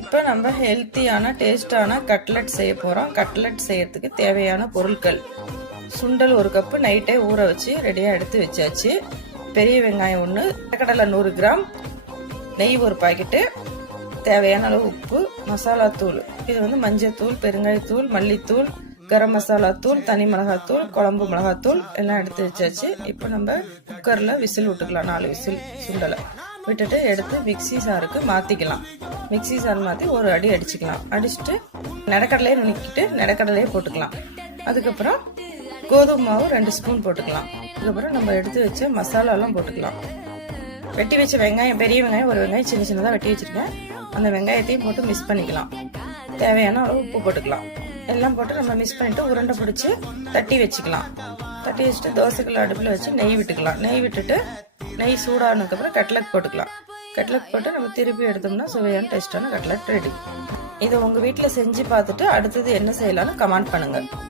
இப்போ நம்ம ஹெல்த்தியான டேஸ்டான கட்லெட் செய்ய போகிறோம். கட்லெட் செய்யறதுக்கு தேவையான பொருட்கள்: சுண்டல் 1 கப்பு நைட்டே ஊற வச்சு ரெடியாக எடுத்து வச்சாச்சு. பெரிய வெங்காயம் 1, கடலை 100 கிராம், நெய் 1 பாக்கெட்டு, தேவையான அளவு உப்பு, மசாலா தூள். இது வந்து மஞ்சத்தூள், பெருங்காயத்தூள், மல்லித்தூள், கரம் மசாலா தூள், தனி மிளகாத்தூள், குழம்பு மிளகாத்தூள் எல்லாம் எடுத்து வச்சாச்சு. இப்போ நம்ம குக்கரில் விசில் விட்டுக்கலாம். 4 விசில் சுண்டலை விட்டுட்டு எடுத்து மிக்சி சாருக்கு மாற்றிக்கலாம். மிக்சி சார் மாற்றி ஒரு அடி அடிச்சுக்கலாம். அடிச்சுட்டு நிலக்கடலையே நுணுக்கிட்டு நிலக்கடலையே போட்டுக்கலாம். அதுக்கப்புறம் கோதுமை மாவு 2 ஸ்பூன் போட்டுக்கலாம். அதுக்கப்புறம் நம்ம எடுத்து வச்ச மசாலாலாம் போட்டுக்கலாம். வெட்டி வச்ச வெங்காயம், பெரிய வெங்காயம் 1 வெங்காயம் சின்ன சின்னதாக வெட்டி வச்சுருக்கேன். அந்த வெங்காயத்தையும் போட்டு மிக்ஸ் பண்ணிக்கலாம். தேவையான அளவு உப்பு போட்டுக்கலாம். எல்லாம் போட்டு நம்ம மிக்ஸ் பண்ணிவிட்டு உருண்டை பிடிச்சி தட்டி வச்சுக்கலாம். தட்டி வச்சுட்டு தோசைக்கல் அடுப்பில் வச்சு நெய் விட்டுக்கலாம். நெய் விட்டுட்டு நெய் சூடானதுக்கப்புறம் கட்லெட் போட்டுக்கலாம். கட்லெட் போட்டு நம்ம திருப்பி எடுத்தோம்னா சுவையான டேஸ்டான கட்லெட் ரெடி. இதை உங்கள் வீட்டில் செஞ்சு பார்த்துட்டு அடுத்தது என்ன செய்யலாம்னு கமெண்ட் பண்ணுங்கள்.